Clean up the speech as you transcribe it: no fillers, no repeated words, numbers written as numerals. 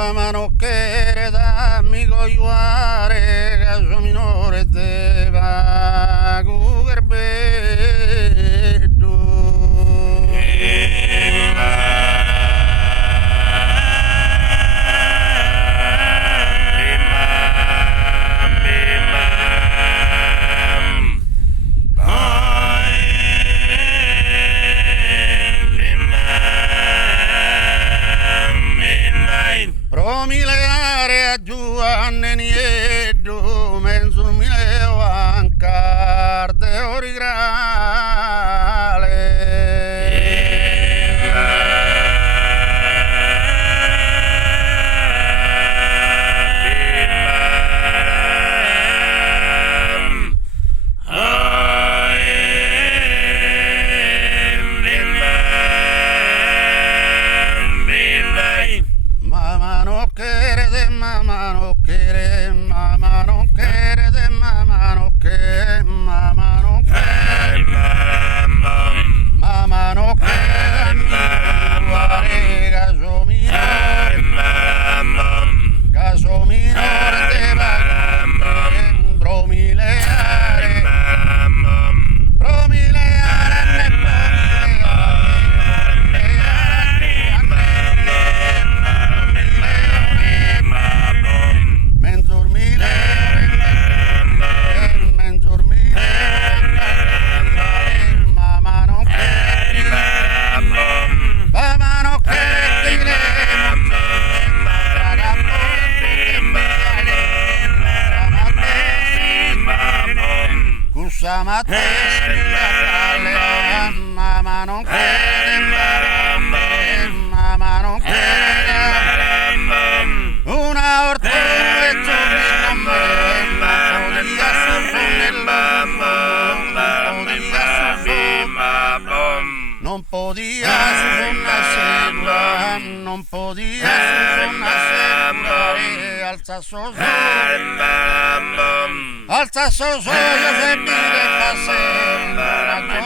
Mamma non chiede dammi cogliare, caso minore deva Promilare a Giovanni Nieddu, mezzo mille vancar de Mamma non chiede, mamma non chiede, mamma non chiede, mamma non chiede, mamma non chiede, mamma non chiede, caso minore deva promileare, mamma non chiede, mamma non chiede, una ortona e tu non podia sembra, non podia sembrare, alza so se mi fa sempre